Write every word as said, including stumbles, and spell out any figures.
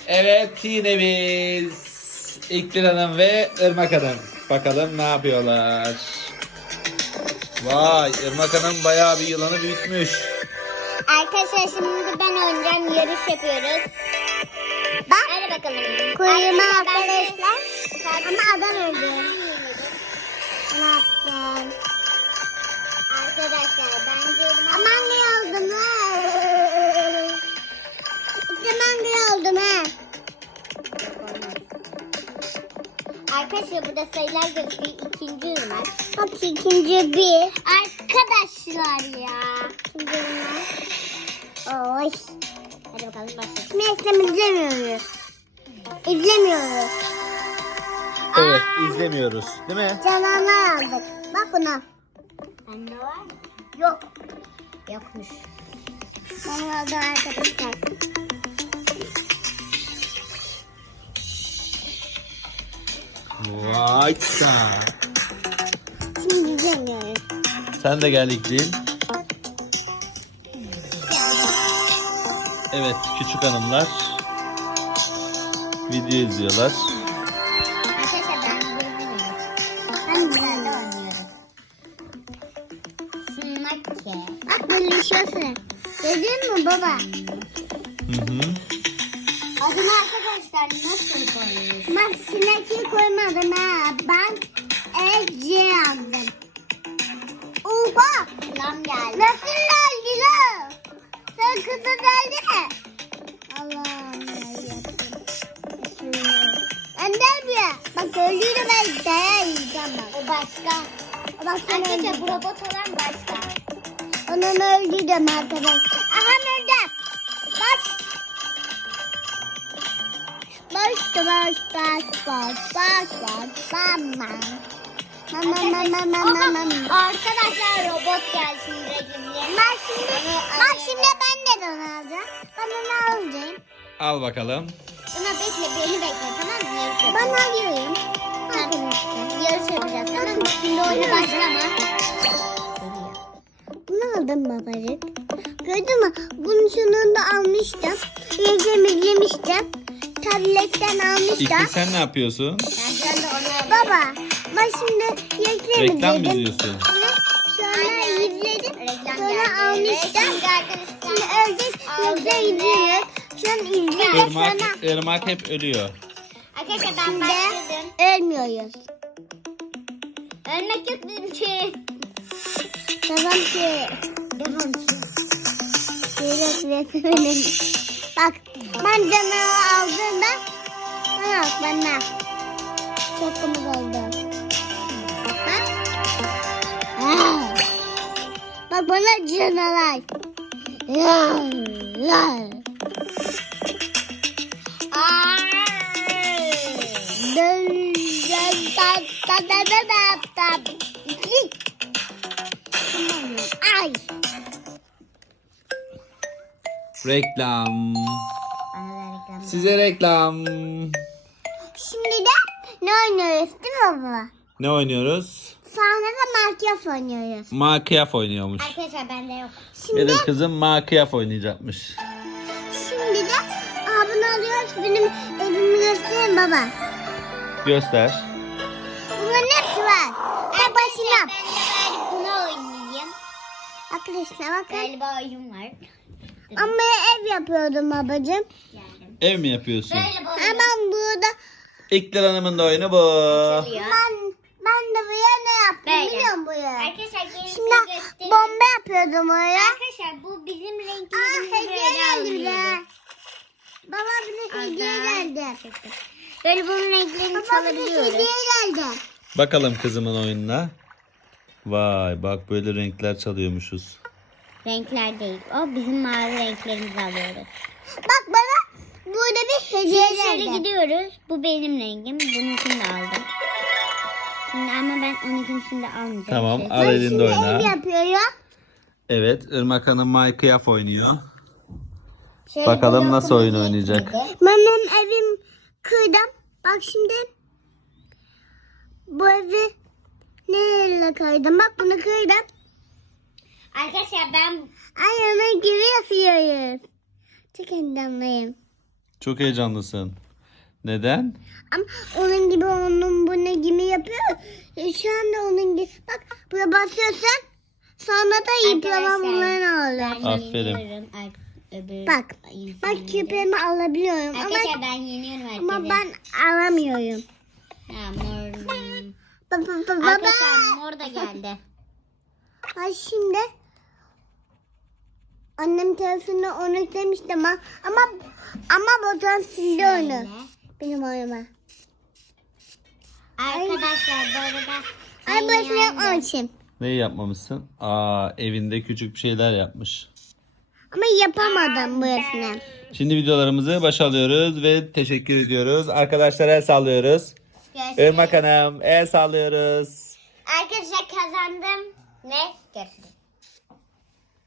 Evet yine biz İkbal Hanım ve Irmak Hanım. Bakalım ne yapıyorlar. Vay, Irmak Hanım bayağı bir yılanı büyütmüş. Arkadaşlar şimdi ben oynayacağım. Yarış yapıyoruz. Bak. Hadi bakalım. Kuyruğuma arkadaşlar. Ama adam öldü. Ne yaptın? Arkadaşlar ben diyorum. Aman ne oldum ha? İşte ben ne oldum ha? Arkadaşlar burada sayılar gözüküyor. İkinci ürün. Bak ikinci bir. Arkadaşlar ya. İkinci ürün. Oy. Hadi bakalım başlayalım. Şimdi reklam izlemiyoruz. İzlemiyoruz. Evet izlemiyoruz değil mi? Canavar aldık. Bak buna. Bende var. Yok. Yokmuş. Ben aldım arkadaşlar. Vay da. Şimdi izlemiyoruz. Sen de gel İkbal. Evet küçük hanımlar video izliyorlar. Arkadaşlar ben bunu Ben güzel de de oynuyorum. Şunlar ki. Bak böyle işiyorsun. Gördün mü baba? Hı hı. Adını arkadaşlar nasıl koyuyoruz? Bak sinekli koymadım ha. Ben Ece aldım. Oha! Lam geldi. Nasıl geldi lan? Sen kızı geldi mi? Allah'ım yarabbim. Ben de ya. Bak öldüydü ben dayağı yiyeceğim bak. O başka. Bak sen Arkadaşlar öldürdün. bu robot olan başka. Onun öldüydüm arkadaşlar. Aha öldüm. Baş. Baş baş baş baş baş baş mama. Mama mama mama mama. Arkadaşlar robot gelsin reklamlarına. Bak şimdi, bak şimdi ben de onu alacağım. Ben onu alacağım. Al bakalım. Buna bekle beni bekle tamam mı? Yarış Ben yapacağız. alıyorum. Arkadaşlar. Yarış yapacağız tamam mı? Şimdi oyuna başlama. Bunu aldım babacık. Gördün mü? Bunun sonunda almıştım. Yiyeceğimi yemiştim. Tabletten almıştım. İkbal sen ne yapıyorsun? Ben şu anda onu alıyorum. Baba, ben şimdi yiyeceğimi Reklam mı yedim. izliyorsun? Sonra izledim. Reklam Sonra geldi. almıştım. Şimdi arkadaşlar. Şimdi öldük. Yoksa izliyoruz. Şu an izliyoruz. Irmak, Sonra Irmak hep ölüyor. Arkadaşlar ben Şimdi başladım. ölmüyoruz. Ölmek yok bizim için. Devam ki. Devam ki. Sürekli benim. Bak ben canavarı aldığımda bana bak bana. Çok komik oldu. Bak. Aa. Bak bana canavar. Ya, ya. Aa! Dön, dön, da, da, da, da, da, da. Git. Ay. Reklam. Bana da reklam. Size reklam. Şimdi de ne oynuyoruz değil mi baba? Ne oynuyoruz? Sonra da makyaj oynuyoruz. Makiyaf oynuyormuş. Arkadaşlar bende yok. Şimdi, Benim kızım makiyaf oynayacakmış. şimdi de abone alıyoruz. Benim evimi göstereyim baba. Göster. Bunların hepsi var. En başına. Ben de bari bunu oynayayım. Arkadaşlar bakın. Galiba oyun var. Ama ev yapıyordum babacığım. Geldim. Ev mi yapıyorsun? Böyle bu oyun Hemen burada İkbal Hanım'ın da oyunu bu. açılıyor. ben ben de buraya ne yaptım Böyle. biliyor musun buraya? Arkadaşlar gelin size Şimdi göstereyim. bomba yapıyordum oraya. Arkadaşlar bu bizim Aa renklerimizi hediye böyle geldi bize. alıyoruz. Baba bize hediye Aldım. geldi. Böyle bunun renklerini Baba bize çalabiliyoruz. hediye geldi. Bakalım kızımın oyununa. Vay bak böyle renkler çalıyormuşuz. Renkler değil. O bizim mavi renklerimizi alıyoruz. Bak bana burada bir hediye Şimdi şöyle geldi. gidiyoruz. Bu benim rengim. Bununkini de aldım. Şimdi ama ben onunkini şimdi almayacağım. Tamam Şey. al Ben elinde şimdi ev oyna. yapıyorum. Evet Irmak Hanım Minecraft oynuyor. Şöyle Bakalım bir nasıl oyun lokumu oynayacak. getirdi. Benim evim kırdım. Bak şimdi bu evi neyle kırdım? Bak bunu kırdım. Arkadaşlar ben Ay ona gibi yapıyoruz. Çok endamlıyım. Çok heyecanlısın. Neden? Ama onun gibi onun bunu gibi yapıyor. E, Şu anda onun gibi. Bak buraya basıyorsun. Sonra da iplama bunları alıyor. Aferin. Bak. Bak küpemi alabiliyorum Arkadaşlar ama ben yeniyorum herkese. ama ben alamıyorum. Ha, mor. Ba, ba, ba, ba, ba. Arkadaşlar mor da geldi. Ha şimdi annem telefonuna onu yüklemişti ama ama ama batuhan sildi onu. Şöyle. Benim oyuma. Arkadaşlar bu arada Ay ben başına yendim. yapmam için. Neyi yapmamışsın? Aa, evinde küçük bir şeyler yapmış. Ama yapamadım burasını. Şimdi videolarımızı başalıyoruz ve teşekkür ediyoruz. Arkadaşlara el sallıyoruz. Görüşürüz. Irmak Hanım el sallıyoruz. Arkadaşlar kazandım. Ne? Görüşürüz.